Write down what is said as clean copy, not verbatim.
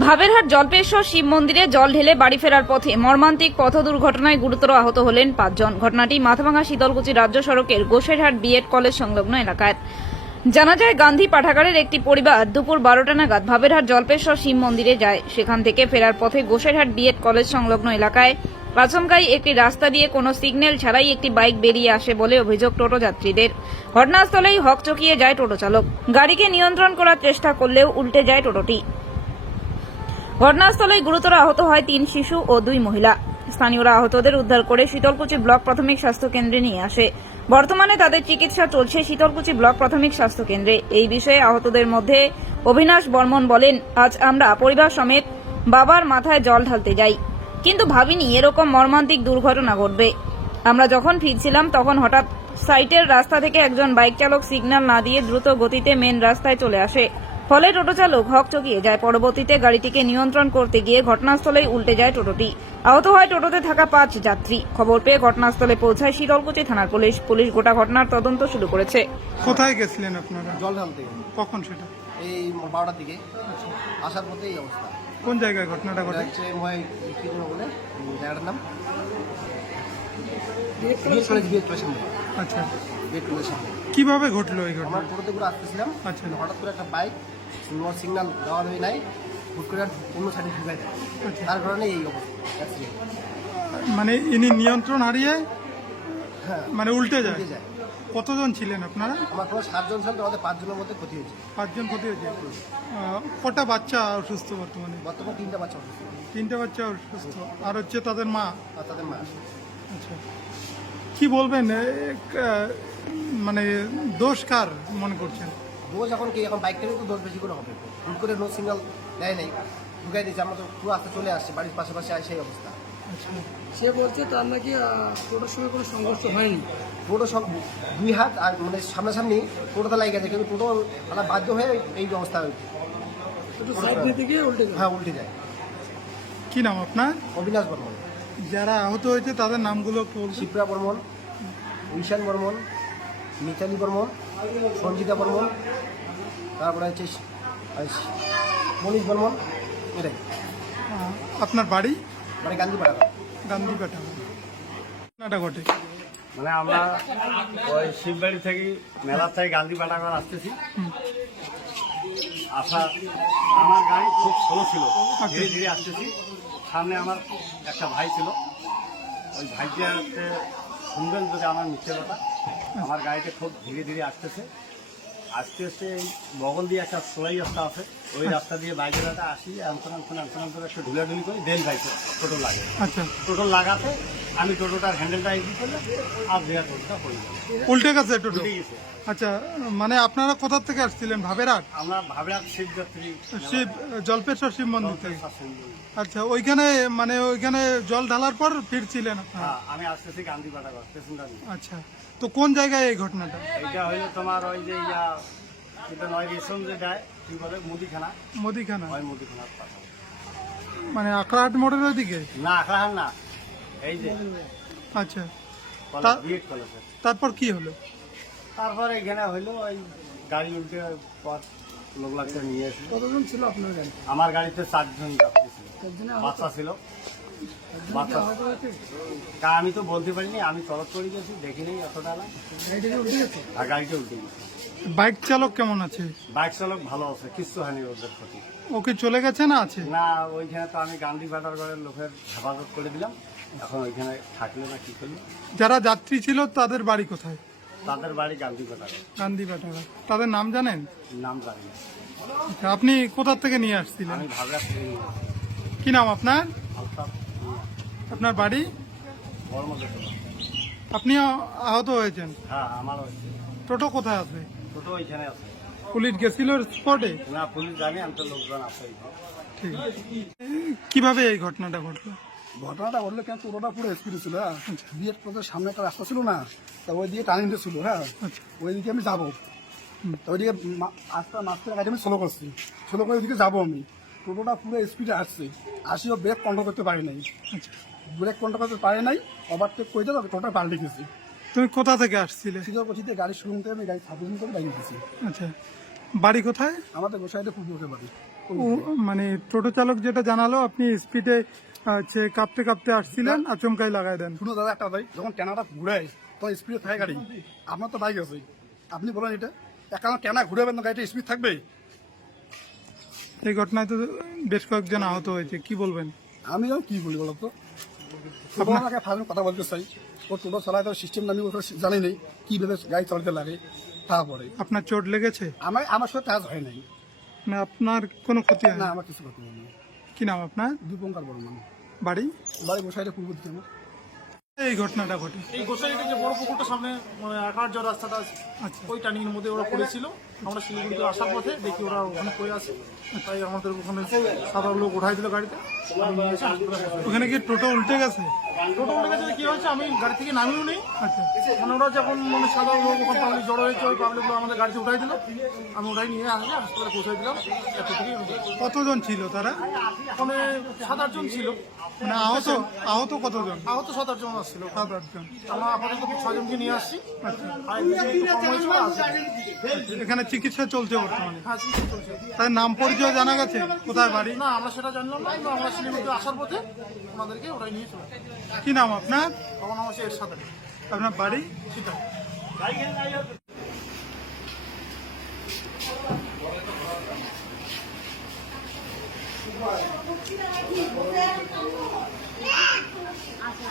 ভাবেরহাট জল্পেশ্বর শিব মন্দিরে জল ঢেলে বাড়ি ফেরার পথে মর্মান্তিক পথ দুর্ঘটনায় গুরুতর আহত হলেন 5 জন। ঘটনাটি মাথাভাঙা শীতলকুচি রাজ্য সড়কের গোসাইরহাট বিএড কলেজ সংলগ্ন এলাকায়। জানা যায়, গান্ধী পাঠাগারের একটি পরিবার দুপুর 12টা নাগাদ ভাবেরহাট জল্পেশ্বর শিব মন্দিরে যায়। সেখান থেকে ফেরার পথে গোসাইরহাট বিএড কলেজ সংলগ্ন এলাকায় আচমকাই একটি রাস্তা দিয়ে কোনো সিগন্যাল ছাড়াই একটি বাইক বেরিয়ে আসে বলে অভিযোগ টোটো যাত্রীদের। ঘটনাস্থলেই হকচকিয়ে যায় টোটো চালক। গাড়িকে নিয়ন্ত্রণ করার চেষ্টা করলেও উল্টে যায় টোটোটি। ঘটনাস্থলে গুরুতর আহত হয় 3 শিশু ও 2 মহিলা। স্থানীয়রা আহতদের উদ্ধার করে শীতলকুচি ব্লক প্রাথমিক স্বাস্থ্য কেন্দ্রে নিয়ে আসে। বর্তমানে তাদের চিকিৎসা চলছে শীতলকুচি ব্লক প্রাথমিক স্বাস্থ্য কেন্দ্রে। এই বিষয়ে আহতদের মধ্যে অবিনাশ বর্মন বলেন, আজ আমরা পরিবার সমেত বাবার মাথায় জল ঢালতে যাই, কিন্তু ভাবিনি এরকম মর্মান্তিক দুর্ঘটনা ঘটবে। আমরা যখন ফিরছিলাম তখন হঠাৎ সাইটের রাস্তা থেকে একজন বাইক চালক সিগন্যাল না দিয়ে দ্রুত গতিতে মেন রাস্তায় চলে আসে। ফলে টোটো চালক হকচকিয়ে যায়। পরবর্তীতে গাড়িটিকে নিয়ন্ত্রণ করতে গিয়ে ঘটনাস্থলেই উল্টে যায় টোটোটি। আহত হয় টোটোতে থাকা 5 যাত্রী। খবর পেয়ে ঘটনাস্থলে পৌঁছায় শীতলকুচি থানার পুলিশ। পুলিশ গোটা ঘটনার তদন্ত শুরু করেছে। কোথায় গেছিলেন আপনারা? জল ঢালতে কখন সেটা? এই 12টার দিকে আসার পথে এই অবস্থা। কোন জায়গায় ঘটনাটা ঘটে? হচ্ছে কি করে বলে জায়গাটার নাম বিএড কলেজ সামনে। আচ্ছা, বিএড কলেজ সামনে। কিভাবে ঘটলো এই ঘটনা? আমার টোটোতে করে আসতেছিলাম। আচ্ছা। হঠাৎ করে একটা বাইক সিগন্যাল দেওয়া হয়ে নাই, হুট করে অন্য সাইডে ঢুকাই দেয়। আচ্ছা। তার কারণে এই অবস্থা accident। মানে ইনি নিয়ন্ত্রণ হারিয়ে হ্যাঁ, মানে উল্টে যায়। উল্টে যায়। কতজন ছিলেন আপনারা? আমার কোনো 7 জন ছিল, আমাদের 5 জনের মধ্যে ক্ষতি হয়েছে। 5 জন ক্ষতি হয়েছে। কটা বাচ্চা অসুস্থ বর্তমানে? বর্তমানে 3টা বাচ্চা অসুস্থ 3টে বাচ্চা অসুস্থ, আর হচ্ছে তাদের মা। আর তাদের মা। আচ্ছা, কি বলবেন মানে দোষ কার মনে করছেন? দোষ এখন কি, এখন বাইকটারই তো দোষ বেশি করে হবে। হুট করে নো সিগন্যাল দেয় নাই, ঢুকাই দিয়েছে। আমরা তো পুরো রাস্তা চলে আসছে, বাড়ির পাশাপাশি আসে সেই অবস্থা। আচ্ছা, সে বলছে তার নাকি টোটোর সঙ্গে কোনো সংঘর্ষ হয়নি। টোটো সব 2 হাত আর মানে সামনাসামনি টোটোতে লাগে গেছে, কিন্তু টোটো মানে বাধ্য হয়ে এই অবস্থা হয়েছে। একটু সাইড দিতে গিয়ে উল্টে যায়। হ্যাঁ, উল্টে যায়। কি নাম আপনার? অবিনাশ বর্মন, যারা আহত হয়েছে তাদের নামগুলো একটু বলছি। শিপ্রা বর্মন, ঈশান বর্মন, মিতালি বর্মন, সঞ্জিতা বর্মন, তারপরে হচ্ছে মনীষ বর্মন। এটাই আপনার বাড়ি? মানে গান্ধীপাড়া। গান্ধীপাটা। ঘটনাটা ঘটে মানে আমরা ওই শিববাড়ি থেকে মেলার থেকে গান্ধী পাঠাগার আসতেছি। আসা আমার গাড়ি খুব স্লো ছিল, ধীরে ধীরে আসতেছি। সামনে আমার একটা ভাই ছিল, ওই ভাইকে শুনবেন যদি আমার মিথ্যে কথা। আমার গাড়িটা খুব ধীরে ধীরে আসতেছে। আস্তে আস্তে এই বগল দিয়ে একটা সোলাই রাস্তা আছে, ওই রাস্তা দিয়ে বাইকের রাস্তা আসি। আনসান একটু ঢুলাঢুলি করে দেন বাইকে টোটো লাগে। আচ্ছা, টোটো লাগাতে আমি টোটোটার হ্যান্ডেলটা এগিয়ে করলাম, আর দেওয়া টোটোটা পড়ে গেল, উল্টে গেছে টোটো। উল্টে গেছে। আচ্ছা, মানে আপনারা কোথা থেকে আসছিলেন? ভাবেরহাট আমরা ভাবলাম শিব যাত্রী শিব জল্পেশ্বর শিব মন্দির থেকে। আচ্ছা, ওইখানে মানে ওইখানে জল ঢালার পর ফিরছিলেন আপনারা? হ্যাঁ, আমি আসতেছি গান্ধী পাঠাগার স্টেশনটা নিয়ে। আচ্ছা, তো কোন জায়গায় এই ঘটনাটা? এইটা হইলো তোমার ওই যে এটা নয় রেশন যে দেয়, কি বলে মুদিখানা, মুদিখানা? ওই মুদিখানার পাশে। মানে আখড়াহাট মোড়ের ওইদিকে? না, আখড়াহাট না, এই যে আচ্ছা, কলেজ, বিএড কলেজে। তারপর কি হলো? তারপরে এখানে হইলো ওই গাড়ি উল্টে পর লোক লাগতে নিয়ে এসে। কতজন ছিল আপনার গাড়ি? আমার গাড়িতে 4 জন যাত্রী ছিল, একজনে বাচ্চা ছিল। বাচ্চা আহত হয়েছে? তা আমি তো বলতে পারিনি, আমি তরফ করে গেছি, দেখিনি এতটা না। গাড়িটা উল্টে গেছে? আর গাড়িটা উল্টে গেছে। বাইক চালক কেমন আছে? বাইক চালক ভালো আছে, কিচ্ছু হয়নি ওদের ক্ষতি। ওকে চলে গেছে না আছে? না, ওইখানে তো আমি গান্ধী পাঠাগারের লোকের হেফাজত করে দিলাম। এখন ওইখানে থাকলে না কি করলো। যারা যাত্রী ছিল তাদের বাড়ি কোথায়? তাদের বাড়ি গান্ধী পাঠাগার। গান্ধীপাটা। তাদের নাম জানেন? নাম জানি না, আচ্ছা, আপনি কোথা থেকে নিয়ে আসছিলেন? আমি ভাবনা থেকে নিয়ে আসি। কি নাম আপনার? আলতাফ মিয়া, আপনার বাড়ি? বর্মদের টোটো। আপনি আহত হয়েছেন? হ্যাঁ, আমারও হয়েছে। টোটো কোথায় আছে? টোটো ওইখানে আছে। পুলিশ গেছিল স্পটে? না, পুলিশ জানি, আমি তো লোকজন আছে। ঠিক আছে। কিভাবে এই ঘটনাটা ঘটলো? ঘটনাটা ঘটলো কেন, টোটোটা পুরো স্পিডে ছিল। হ্যাঁ, বিয়ের পথের সামনে একটা রাস্তা ছিল না, তা ওই দিকে টার্নিং ছিল। হ্যাঁ, ওইদিকে আমি যাবো, তা ওইদিকে আস্তে মাঝখানে গাড়ি আমি স্লো করছি, স্লো করে ওইদিকে যাবো আমি। টোটোটা পুরো স্পিডে আসছে, আসিও ব্রেক কন্ট্রোল করতে পারি নাই। ব্রেক কন্ট্রোল করতে পারি নাই, ওভারটেক করে দিল, টোটোটা পাল্টে গেছি। তুমি কোথা থেকে আসছিলে? শীতলকুচিতে গাড়ি শোরুম থেকে আমি গাড়ি সার্ভিসিং করে বাইরে গেছি। আচ্ছা, বাড়ি কোথায়? আমাদের গোসাইতে পূর্বকে বাড়ি। মানে টোটো চালক যেটা জানালো আপনি স্পিডে হচ্ছে কাঁপতে কাঁপতে আসছিলেন আচমকাই লাগাই দেন। শুনো দাদা একটা ভাই, যখন ট্যানাটা ঘুরায় তখন স্পিডে থাকে গাড়ি। আপনার তো বাইক আছে, আপনি বলেন এটা একটা ট্যানা ঘুরাবেন না, গাড়িটা স্পিড থাকবে? এই ঘটনায় তো বেশ কয়েকজন আহত হয়েছে, কি বলবেন? আমি আর কি বলি বলো তো, আপনাকে ফার্মে কথা বলতে চাই। ও টোটো চালায় তার সিস্টেম আমি ওটা জানি নেই কীভাবে গাড়ি চালাতে লাগে। তারপরে আপনার চোট লেগেছে? আমার সাথে কাজ হয় নাই। না আপনার কোনো ক্ষতি হয় না, না? আমার কিছু করতে পারি না। কি নাম আপনার? দীপঙ্কর বর্মন, বাড়ি? বাড়ি গোসাইটা পূর্ব দিকে আমার। এই ঘটনাটা ঘটে। এই গোসাইতে যে বড় পুকুরটা সামনে মানে আকার যে রাস্তাটা আছে আচ্ছা। ওই টার্নিং এর মধ্যে ওরা পড়েছিল। আমরা শিলিগুড়িতে আসার পথে দেখি ওরা ওখানে পড়ে আছে, তাই আমাদের ওখানে সাধারণ লোক উঠাই দিল গাড়িতে। আমি নিয়ে এসে হাসপাতালে পৌঁছাই। ওখানে কি টোটো উল্টে গেছে? টোটো উঠে গেছে কি হয়েছে আমি গাড়ি থেকে নামিও নেই। আচ্ছা। মানে ওরা যখন মানে সাধারণ লোক ওখানে পাবলিক জড়ো হয়েছে, ওই পাবলিকগুলো আমাদের গাড়িতে উঠাই দিল। আমি ওটাই নিয়ে আসি হাসপাতালে পৌঁছাই দিলাম। এত থেকে কতজন ছিল তারা? ওখানে 7-8 জন ছিল। মানে আহত কতজন? আহত 7-8 জন আসছিল। 7-8 জন। আমরা আপাতত 6 জনকে নিয়ে আসছি। আচ্ছা। আর একটু কম হয়েছিল, আছে। এখানে চিকিৎসা চলছে বর্তমানে। হ্যাঁ, চিকিৎসা চলছে। তার নাম পরিচয় জানা গেছে? কোথায় বাড়ি? না, আমরা সেটা জানলাম না, কিন্তু আমরা শিলিগুড়িতে আসার পথে ওনাদেরকে ওটাই নিয়ে চলে যাই। কি নাম আপনার? তখন আমার সে এর সাথে আপনার বাড়ি? সেটা আচ্ছা